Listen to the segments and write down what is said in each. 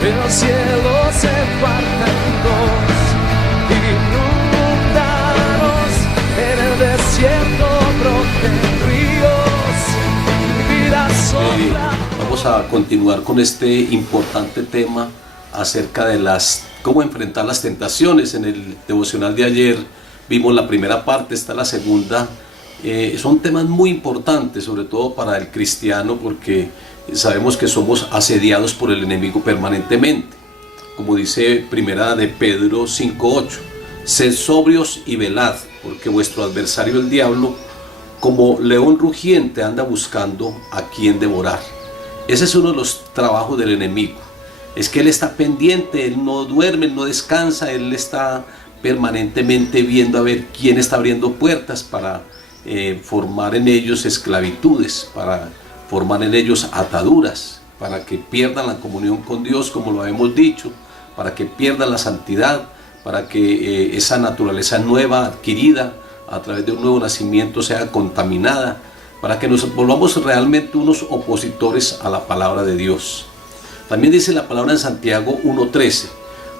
el cielo se parta en dos, inundados en el desierto broten ríos, vida sombra. Vamos a continuar con este importante tema acerca de cómo enfrentar las tentaciones. En el devocional de ayer vimos la primera parte, está la segunda. Son temas muy importantes, sobre todo para el cristiano, porque sabemos que somos asediados por el enemigo permanentemente. Como dice primera de Pedro 5:8, sed sobrios y velad, porque vuestro adversario el diablo, como león rugiente, anda buscando a quien devorar. Ese es uno de los trabajos del enemigo. Es que él está pendiente, él no duerme, él no descansa, él está permanentemente viendo a ver quién está abriendo puertas para formar en ellos esclavitudes, para formar en ellos ataduras, para que pierdan la comunión con Dios, como lo hemos dicho, para que pierdan la santidad, para que esa naturaleza nueva adquirida a través de un nuevo nacimiento sea contaminada, para que nos volvamos realmente unos opositores a la palabra de Dios. También dice la palabra en Santiago 1:13,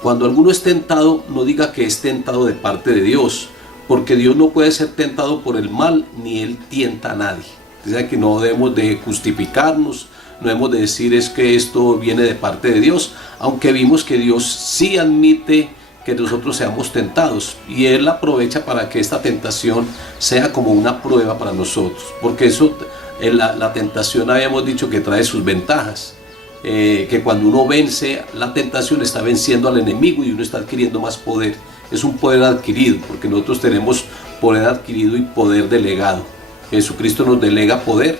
cuando alguno es tentado, no diga que es tentado de parte de Dios, porque Dios no puede ser tentado por el mal, ni Él tienta a nadie. O sea que no debemos de justificarnos, no debemos de decir es que esto viene de parte de Dios, aunque vimos que Dios sí admite que nosotros seamos tentados, y Él aprovecha para que esta tentación sea como una prueba para nosotros, porque eso, la tentación habíamos dicho que trae sus ventajas. Que cuando uno vence la tentación está venciendo al enemigo y uno está adquiriendo más poder. Es un poder adquirido, porque nosotros tenemos poder adquirido y poder delegado. Jesucristo nos delega poder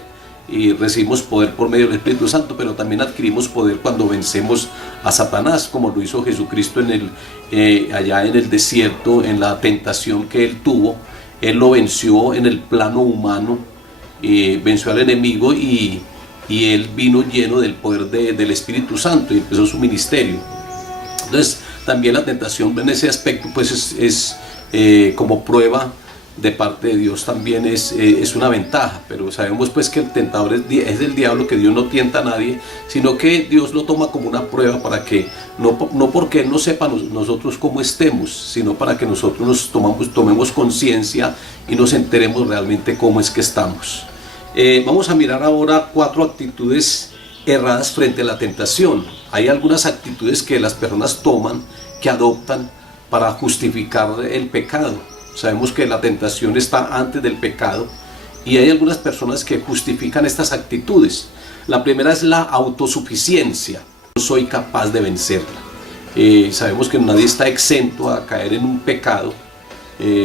y recibimos poder por medio del Espíritu Santo, pero también adquirimos poder cuando vencemos a Satanás, como lo hizo Jesucristo allá en el desierto, en la tentación que él tuvo. Él lo venció en el plano humano, venció al enemigo y él vino lleno del poder del Espíritu Santo y empezó su ministerio. Entonces también la tentación en ese aspecto pues es como prueba de parte de Dios, también es una ventaja, pero sabemos pues que el tentador es el diablo, que Dios no tienta a nadie, sino que Dios lo toma como una prueba para que, no porque Él no sepa nosotros cómo estemos, sino para que nosotros tomemos conciencia y nos enteremos realmente cómo es que estamos. Vamos a mirar ahora 4 actitudes erradas frente a la tentación. Hay algunas actitudes que las personas toman, que adoptan para justificar el pecado. Sabemos que la tentación está antes del pecado y hay algunas personas que justifican estas actitudes. La primera es la autosuficiencia. No soy capaz de vencerla. Sabemos que nadie está exento a caer en un pecado.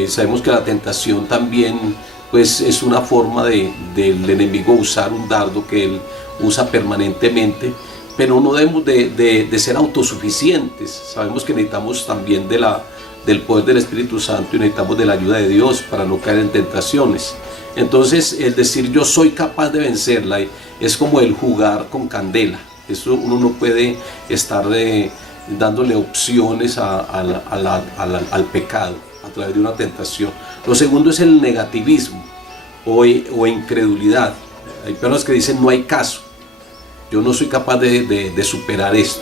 Sabemos que la tentación también pues es una forma del enemigo usar un dardo que él usa permanentemente, pero no debemos de ser autosuficientes. Sabemos que necesitamos también del poder del Espíritu Santo y necesitamos de la ayuda de Dios para no caer en tentaciones. Entonces el decir yo soy capaz de vencerla es como el jugar con candela. Eso uno no puede estar dándole opciones al pecado a través de una tentación. Lo segundo es el negativismo o incredulidad. Hay personas que dicen no hay caso, yo no soy capaz de superar esto.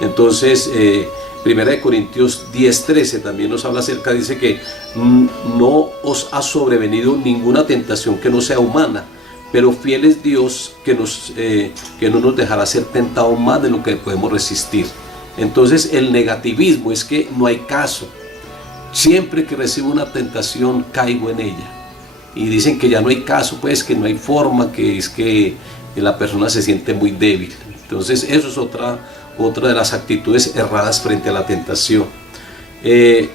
Entonces 1 Corintios 10:13 también nos habla acerca, dice que no os ha sobrevenido ninguna tentación que no sea humana, pero fiel es Dios que no nos dejará ser tentados más de lo que podemos resistir. Entonces el negativismo es que no hay caso. Siempre que recibo una tentación caigo en ella. Y dicen que ya no hay caso, pues que no hay forma, que es que la persona se siente muy débil. Entonces eso es otra de las actitudes erradas frente a la tentación.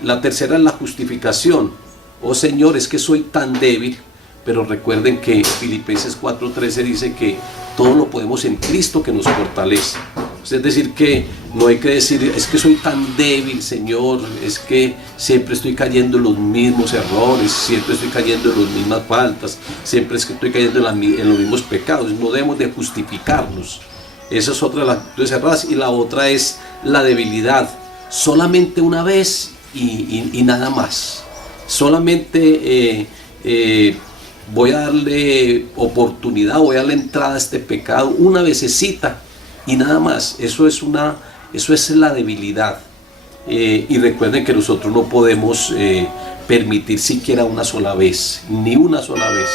La tercera es la justificación. Oh Señor, es que soy tan débil. Pero recuerden que Filipenses 4:13 dice que todo lo podemos en Cristo que nos fortalece. Es decir, que no hay que decir, es que soy tan débil, Señor, es que siempre estoy cayendo en los mismos errores, siempre estoy cayendo en las mismas faltas, siempre es que estoy cayendo en los mismos pecados. No debemos de justificarnos. Esa es otra de las actitudes erradas. Y la otra es la debilidad. Solamente una vez y nada más. Solamente voy a darle oportunidad, voy a darle entrada a este pecado una vecesita y nada más. Eso es una Eso es la debilidad. Y recuerden que nosotros no podemos permitir siquiera una sola vez, ni una sola vez,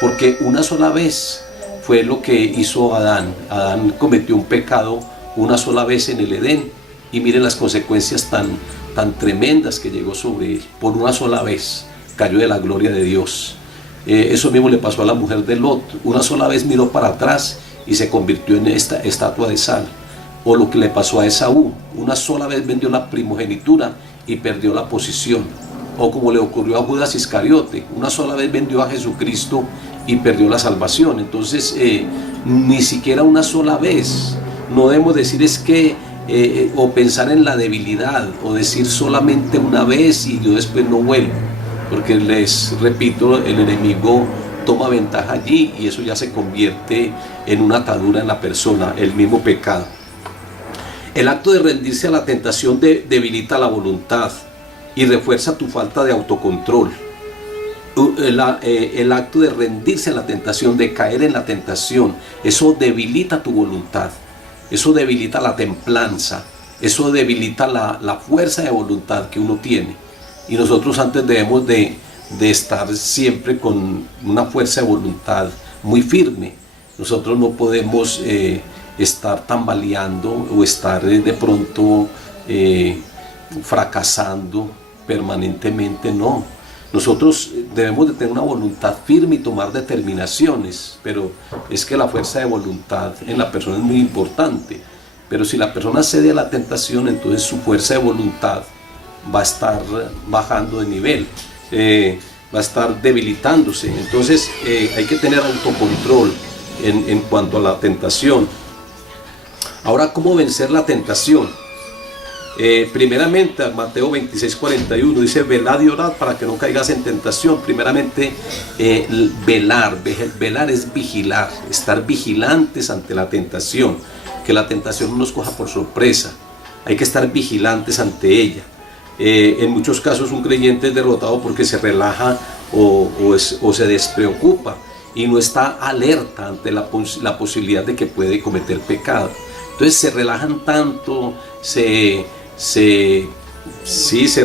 porque una sola vez fue lo que hizo Adán. Adán cometió un pecado una sola vez en el Edén, y miren las consecuencias tan tremendas que llegó sobre él. Por una sola vez cayó de la gloria de Dios. Eso mismo le pasó a la mujer de Lot. Una sola vez miró para atrás y se convirtió en esta estatua de sal. O lo que le pasó a Esaú, una sola vez vendió la primogenitura y perdió la posición. O como le ocurrió a Judas Iscariote, una sola vez vendió a Jesucristo y perdió la salvación. Entonces, ni siquiera una sola vez. No debemos decir es que, o pensar en la debilidad, o decir solamente una vez y yo después no vuelvo. Porque les repito, el enemigo toma ventaja allí y eso ya se convierte en una atadura en la persona, el mismo pecado. El acto de rendirse a la tentación debilita la voluntad y refuerza tu falta de autocontrol. El acto de rendirse a la tentación, de caer en la tentación, eso debilita tu voluntad, eso debilita la templanza, eso debilita la fuerza de voluntad que uno tiene. Y nosotros antes debemos de estar siempre con una fuerza de voluntad muy firme. Nosotros no podemos estar tambaleando o estar de pronto fracasando permanentemente, no. Nosotros debemos de tener una voluntad firme y tomar determinaciones, pero es que la fuerza de voluntad en la persona es muy importante. Pero si la persona cede a la tentación, entonces su fuerza de voluntad va a estar bajando de nivel, va a estar debilitándose. Entonces hay que tener autocontrol en cuanto a la tentación. Ahora, ¿cómo vencer la tentación? Primeramente, Mateo 26:41 dice: velad y orad para que no caigas en tentación. Primeramente, velar es vigilar, estar vigilantes ante la tentación, que la tentación no nos coja por sorpresa. Hay que estar vigilantes ante ella. En muchos casos un creyente es derrotado porque se relaja o se despreocupa y no está alerta ante la posibilidad de que puede cometer pecado. Entonces se relajan tanto, se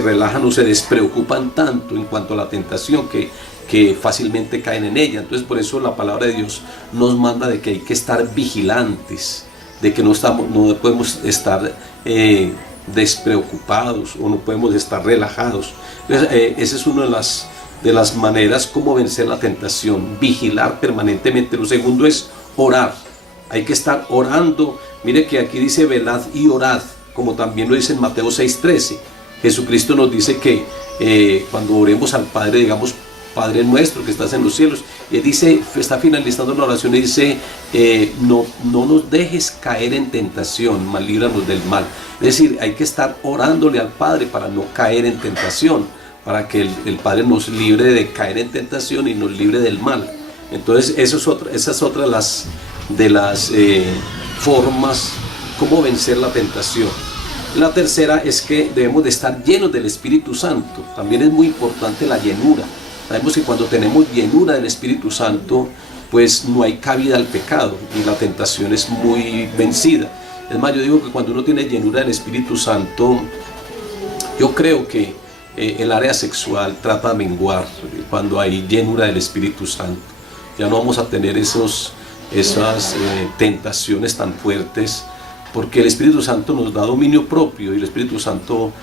relajan o se despreocupan tanto en cuanto a la tentación que fácilmente caen en ella. Entonces por eso la palabra de Dios nos manda de que hay que estar vigilantes, de que no podemos estar despreocupados o no podemos estar relajados. Entonces, esa es una de las maneras como vencer la tentación, vigilar permanentemente. Lo segundo es orar. Hay que estar orando. Mire que aquí dice velad y orad, como también lo dice en Mateo 6:13. Jesucristo nos dice que cuando oremos al Padre, digamos: Padre nuestro que estás en los cielos. Él dice, está finalizando la oración y dice: no nos dejes caer en tentación, mas líbranos del mal. Es decir, hay que estar orándole al Padre para no caer en tentación, para que el Padre nos libre de caer en tentación y nos libre del mal. Entonces esa es otra de las formas como vencer la tentación. La tercera es que debemos de estar llenos del Espíritu Santo. También es muy importante la llenura. Sabemos que cuando tenemos llenura del Espíritu Santo, pues no hay cabida al pecado y la tentación es muy vencida. Es más, yo digo que cuando uno tiene llenura del Espíritu Santo, yo creo que el área sexual trata de menguar cuando hay llenura del Espíritu Santo. Ya no vamos a tener esas tentaciones tan fuertes, porque el Espíritu Santo nos da dominio propio y el Espíritu Santo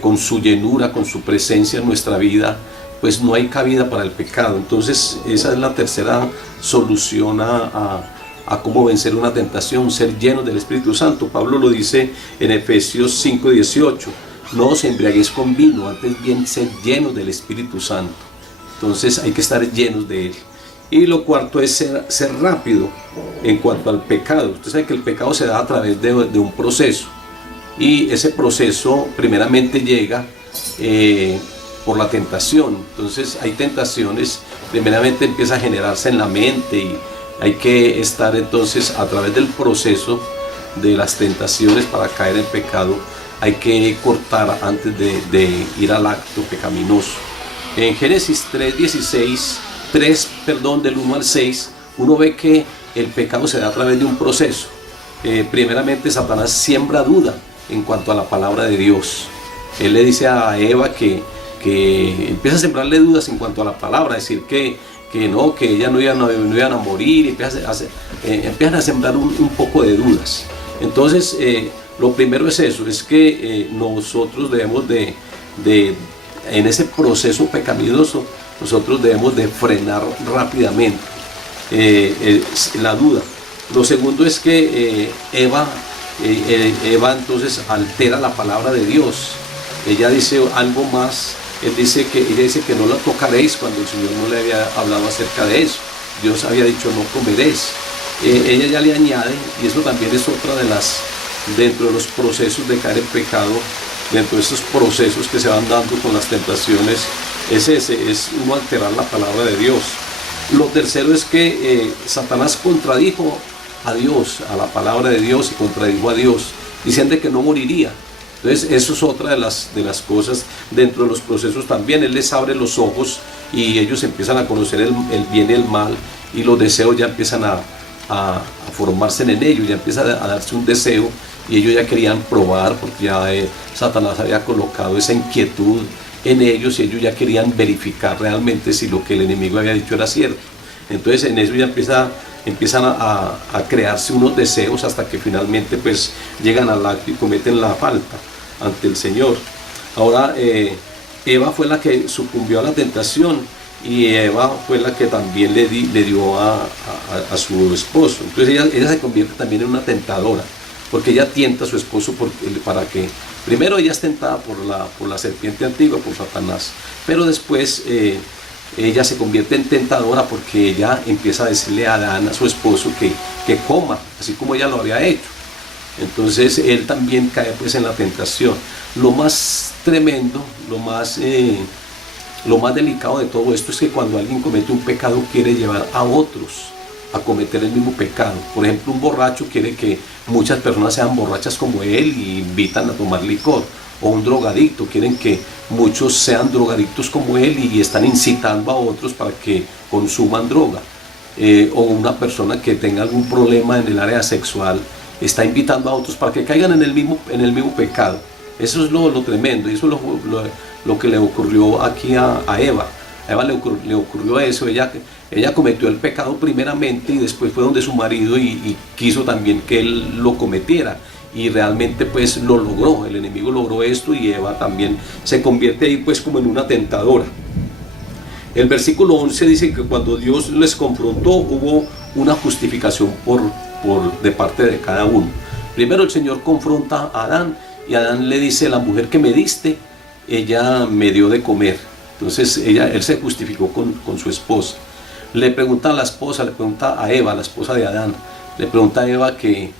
con su llenura, con su presencia en nuestra vida, pues no hay cabida para el pecado. Entonces esa es la tercera solución a cómo vencer una tentación: ser llenos del Espíritu Santo. Pablo lo dice en Efesios 5:18: no os embriaguéis con vino, antes bien ser llenos del Espíritu Santo. Entonces hay que estar llenos de él. Y lo cuarto es ser rápido en cuanto al pecado. Usted sabe que el pecado se da a través de un proceso, y ese proceso primeramente llega por la tentación. Entonces hay tentaciones, primeramente empieza a generarse en la mente y hay que estar entonces a través del proceso de las tentaciones para caer en pecado. Hay que cortar antes de ir al acto pecaminoso. En Génesis 3, del 1 al 6, uno ve que el pecado se da a través de un proceso. Primeramente Satanás siembra duda en cuanto a la palabra de Dios. Él le dice a Eva que empieza a sembrarle dudas en cuanto a la palabra, decir que no, que ella no iban a morir, y empiezan a sembrar un poco de dudas. Entonces, lo primero es eso, es que nosotros debemos en ese proceso pecaminoso, nosotros debemos de frenar rápidamente la duda. Lo segundo es que Eva entonces altera la palabra de Dios. Ella dice algo más. Ella dice que no la tocaréis, cuando el Señor no le había hablado acerca de eso. Dios había dicho no comeréis. Ella ya le añade, y eso también es otra dentro de los procesos de caer en pecado, dentro de esos procesos que se van dando con las tentaciones, es uno alterar la palabra de Dios. Lo tercero es que Satanás contradijo a Dios, a la palabra de Dios, y contradijo a Dios, diciendo que no moriría. Entonces, eso es otra de las cosas dentro de los procesos también. Él les abre los ojos y ellos empiezan a conocer el bien y el mal, y los deseos ya empiezan a formarse en ellos, ya empieza a darse un deseo, y ellos ya querían probar, porque ya Satanás había colocado esa inquietud en ellos, y ellos ya querían verificar realmente si lo que el enemigo había dicho era cierto. Entonces, en eso ya empiezan a crearse unos deseos, hasta que finalmente pues llegan al acto y cometen la falta ante el Señor. Ahora, Eva fue la que sucumbió a la tentación, y Eva fue la que también le dio a su esposo. Entonces ella se convierte también en una tentadora, porque ella tienta a su esposo para que, primero ella es tentada por la serpiente antigua, por Satanás, pero después ella se convierte en tentadora, porque ella empieza a decirle a Adán, a su esposo, que coma, así como ella lo había hecho. Entonces él también cae pues en la tentación. Lo más tremendo, lo más delicado de todo esto es que cuando alguien comete un pecado, quiere llevar a otros a cometer el mismo pecado. Por ejemplo, un borracho quiere que muchas personas sean borrachas como él y invitan a tomar licor. O un drogadicto, quieren que muchos sean drogadictos como él y están incitando a otros para que consuman droga. O una persona que tenga algún problema en el área sexual, está invitando a otros para que caigan en el mismo pecado. Eso es lo tremendo, y eso es lo que le ocurrió aquí a Eva. A Eva le ocurrió eso. Ella cometió el pecado primeramente, y después fue donde su marido y quiso también que él lo cometiera, y realmente pues lo logró. El enemigo logró esto, y Eva también se convierte ahí pues como en una tentadora. El versículo 11 dice que cuando Dios les confrontó, hubo una justificación de parte de cada uno. Primero el Señor confronta a Adán, y Adán le dice: la mujer que me diste, ella me dio de comer. Entonces él se justificó con su esposa. Le pregunta a Eva, la esposa de Adán, le pregunta a Eva que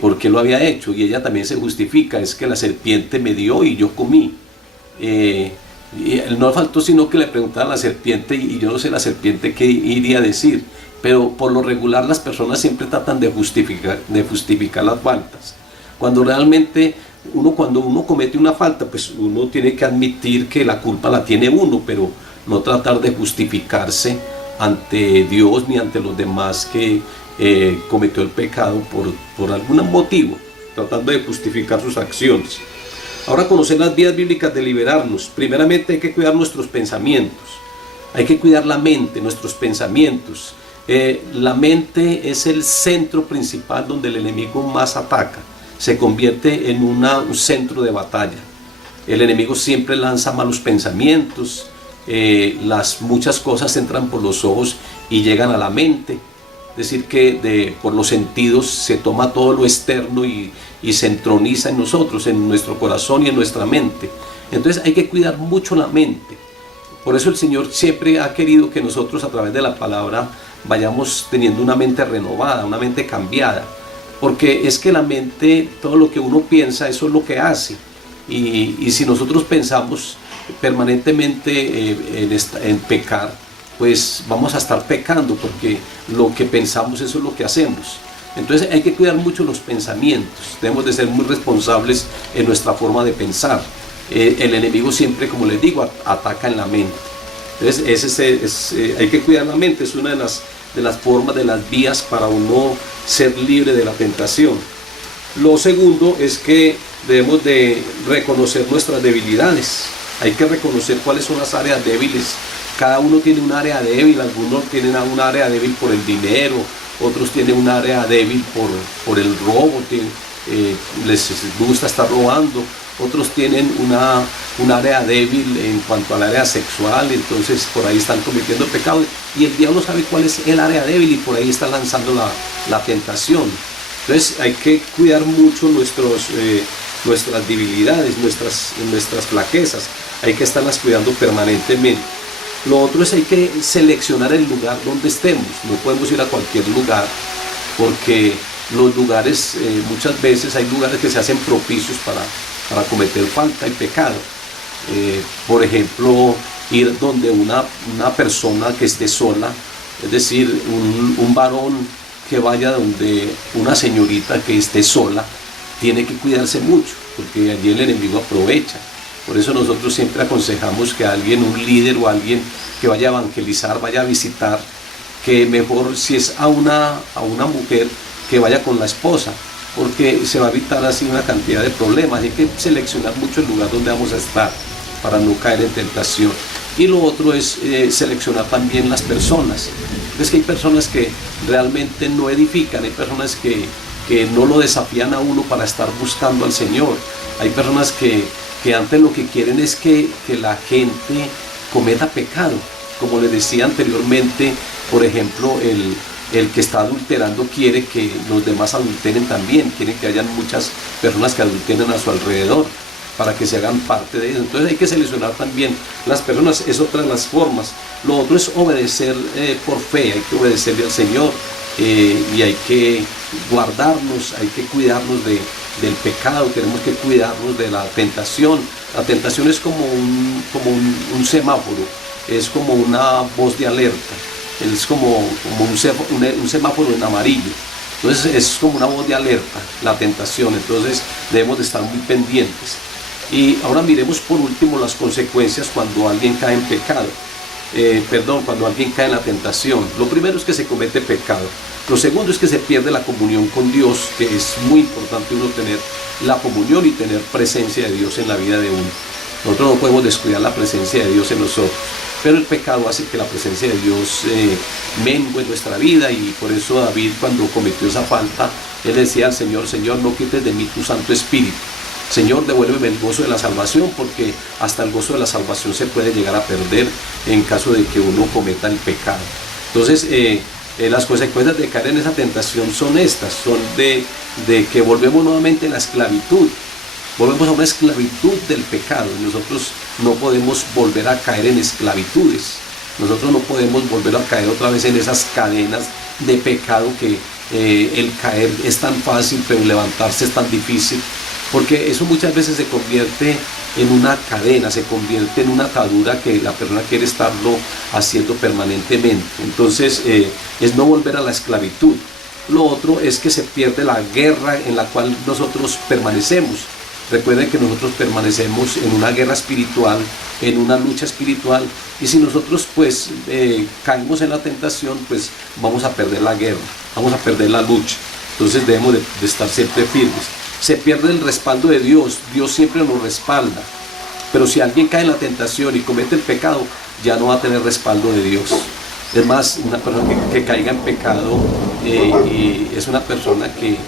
por qué lo había hecho, y ella también se justifica: es que la serpiente me dio y yo comí. Y no faltó sino que le preguntara a la serpiente, y yo no sé la serpiente qué iría a decir, pero por lo regular las personas siempre tratan de justificar las faltas, cuando realmente cuando uno comete una falta, pues uno tiene que admitir que la culpa la tiene uno, pero no tratar de justificarse ante Dios ni ante los demás que cometió el pecado por algún motivo, tratando de justificar sus acciones. Ahora, conocer las vías bíblicas de liberarnos. Primeramente hay que cuidar nuestros pensamientos, hay que cuidar la mente, nuestros pensamientos. La mente es el centro principal donde el enemigo más ataca. Se convierte en un centro de batalla. El enemigo siempre lanza malos pensamientos. Muchas cosas entran por los ojos y llegan a la mente. Es decir, que por los sentidos se toma todo lo externo y se entroniza en nosotros, en nuestro corazón y en nuestra mente. Entonces hay que cuidar mucho la mente. Por eso el Señor siempre ha querido que nosotros, a través de la palabra, vayamos teniendo una mente renovada, una mente cambiada. Porque es que la mente, todo lo que uno piensa, eso es lo que hace. Y si nosotros pensamos permanentemente en pecar, pues vamos a estar pecando, porque lo que pensamos, eso es lo que hacemos. Entonces hay que cuidar mucho los pensamientos. Debemos de ser muy responsables en nuestra forma de pensar. El enemigo siempre, como les digo, ataca en la mente. Entonces hay que cuidar la mente. Es una de las formas, de las vías para uno ser libre de la tentación. Lo segundo es que debemos de reconocer nuestras debilidades. Hay que reconocer cuáles son las áreas débiles. Cada uno tiene un área débil, algunos tienen un área débil por el dinero, otros tienen un área débil por el robo, les gusta estar robando, otros tienen un área débil en cuanto al área sexual, entonces por ahí están cometiendo pecado y el diablo sabe cuál es el área débil y por ahí está lanzando la tentación. Entonces hay que cuidar mucho nuestras debilidades, nuestras flaquezas, hay que estarlas cuidando permanentemente. Lo otro es hay que seleccionar el lugar donde estemos, no podemos ir a cualquier lugar porque los lugares, muchas veces hay lugares que se hacen propicios para cometer falta y pecado. Por ejemplo, ir donde una persona que esté sola, es decir, un varón que vaya donde una señorita que esté sola, tiene que cuidarse mucho, porque allí el enemigo aprovecha. Por eso nosotros siempre aconsejamos que alguien, un líder o alguien que vaya a evangelizar, vaya a visitar, que mejor si es a una mujer, que vaya con la esposa, porque se va a evitar así una cantidad de problemas. Hay que seleccionar mucho el lugar donde vamos a estar para no caer en tentación. Y lo otro es seleccionar también las personas. Es que hay personas que realmente no edifican, hay personas que no lo desafían a uno para estar buscando al Señor. Hay personas que antes lo que quieren es que la gente cometa pecado. Como les decía anteriormente, por ejemplo, el que está adulterando quiere que los demás adulteren también, quiere que hayan muchas personas que adulteren a su alrededor para que se hagan parte de eso. Entonces hay que seleccionar también las personas, es otra de las formas. Lo otro es obedecer por fe, hay que obedecerle al Señor y hay que guardarnos, hay que cuidarnos del pecado, tenemos que cuidarnos de la tentación. La tentación es como un semáforo, es como una voz de alerta, es como un semáforo en amarillo. Entonces es como una voz de alerta, la tentación, entonces debemos de estar muy pendientes. Y ahora miremos por último las consecuencias cuando alguien cae en pecado, cuando alguien cae en la tentación. Lo primero es que se comete pecado. Lo segundo es que se pierde la comunión con Dios, que es muy importante uno tener la comunión y tener presencia de Dios en la vida de uno. Nosotros no podemos descuidar la presencia de Dios en nosotros, pero el pecado hace que la presencia de Dios mengue en nuestra vida, y por eso David, cuando cometió esa falta, él decía al Señor: Señor, no quites de mí tu Santo Espíritu. Señor, devuélveme el gozo de la salvación, porque hasta el gozo de la salvación se puede llegar a perder en caso de que uno cometa el pecado. Entonces, las consecuencias de caer en esa tentación son estas, son de que volvemos nuevamente a la esclavitud, volvemos a una esclavitud del pecado. Nosotros no podemos volver a caer en esclavitudes, nosotros no podemos volver a caer otra vez en esas cadenas de pecado que el caer es tan fácil, pero levantarse es tan difícil, porque eso muchas veces se convierte en una cadena, se convierte en una atadura que la persona quiere estarlo haciendo permanentemente. Entonces es no volver a la esclavitud. Lo otro es que se pierde la guerra en la cual nosotros permanecemos. Recuerden que nosotros permanecemos en una guerra espiritual, en una lucha espiritual, y si nosotros pues caemos en la tentación, pues vamos a perder la guerra, vamos a perder la lucha. Entonces debemos de estar siempre firmes. Se pierde el respaldo de Dios, Dios siempre nos respalda, pero si alguien cae en la tentación y comete el pecado, ya no va a tener respaldo de Dios. Es más, una persona que caiga en pecado y es una persona que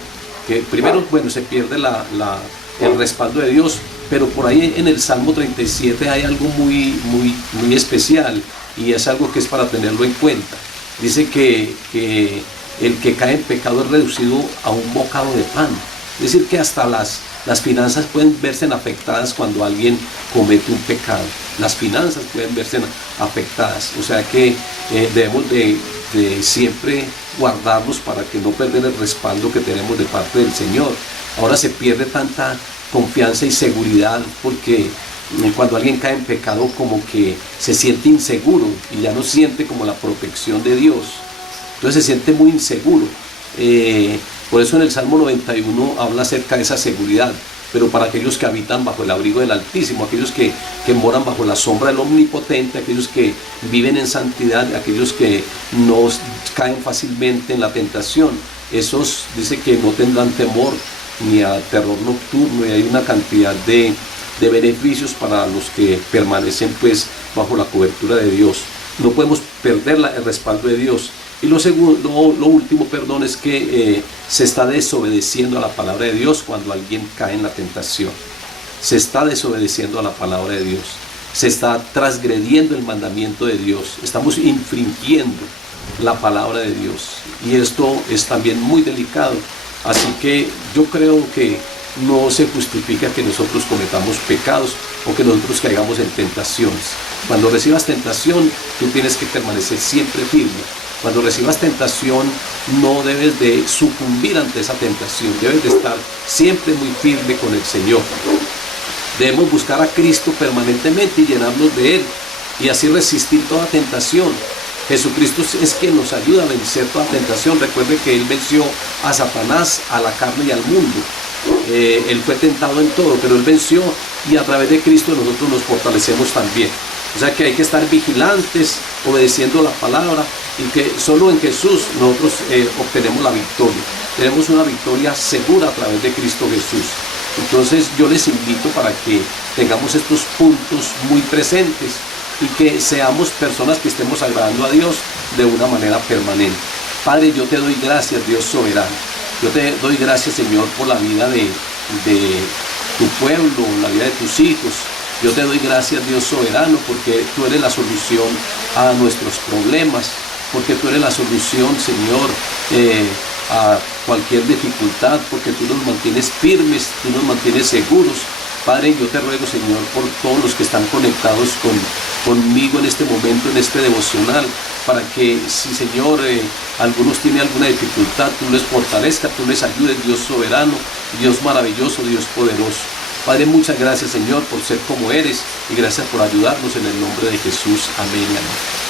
primero, bueno, se pierde el respaldo de Dios, pero por ahí en el Salmo 37 hay algo muy especial, y es algo que es para tenerlo en cuenta. Dice que el que cae en pecado es reducido a un bocado de pan. Es decir, que hasta las finanzas pueden verse afectadas cuando alguien comete un pecado. Las finanzas pueden verse afectadas. O sea que debemos de siempre guardarnos para que no perder el respaldo que tenemos de parte del Señor. Ahora se pierde tanta confianza y seguridad, porque cuando alguien cae en pecado como que se siente inseguro y ya no siente como la protección de Dios. Entonces se siente muy inseguro. Por eso en el Salmo 91 habla acerca de esa seguridad. Pero para aquellos que habitan bajo el abrigo del Altísimo, aquellos que moran bajo la sombra del Omnipotente, aquellos que viven en santidad, aquellos que no caen fácilmente en la tentación, esos dice que no tendrán temor ni a terror nocturno, y hay una cantidad de beneficios para los que permanecen pues bajo la cobertura de Dios. No podemos perder el respaldo de Dios. Y lo último, perdón, es que se está desobedeciendo a la palabra de Dios cuando alguien cae en la tentación. Se está desobedeciendo a la palabra de Dios. Se está transgrediendo el mandamiento de Dios. Estamos infringiendo la palabra de Dios. Y esto es también muy delicado. Así que yo creo que no se justifica que nosotros cometamos pecados o que nosotros caigamos en tentaciones. Cuando recibas tentación, tú tienes que permanecer siempre firme. Cuando recibas tentación, no debes de sucumbir ante esa tentación. Debes de estar siempre muy firme con el Señor. Debemos buscar a Cristo permanentemente y llenarnos de Él, y así resistir toda tentación. Jesucristo es quien nos ayuda a vencer toda tentación. Recuerde que Él venció a Satanás, a la carne y al mundo. Él fue tentado en todo, pero Él venció, y a través de Cristo nosotros nos fortalecemos también. O sea que hay que estar vigilantes, obedeciendo la palabra, y que solo en Jesús nosotros obtenemos la victoria. Tenemos una victoria segura a través de Cristo Jesús. Entonces yo les invito para que tengamos estos puntos muy presentes y que seamos personas que estemos agradando a Dios de una manera permanente. Padre, yo te doy gracias, Dios soberano. Yo te doy gracias, Señor, por la vida de tu pueblo, la vida de tus hijos. Yo te doy gracias, Dios soberano, porque tú eres la solución a nuestros problemas, porque tú eres la solución, Señor, a cualquier dificultad, porque tú nos mantienes firmes, tú nos mantienes seguros. Padre, yo te ruego, Señor, por todos los que están conectados conmigo en este momento, en este devocional, para que si, Señor, algunos tienen alguna dificultad, tú les fortalezcas, tú les ayudes, Dios soberano, Dios maravilloso, Dios poderoso. Padre, muchas gracias, Señor, por ser como eres, y gracias por ayudarnos en el nombre de Jesús. Amén y amén.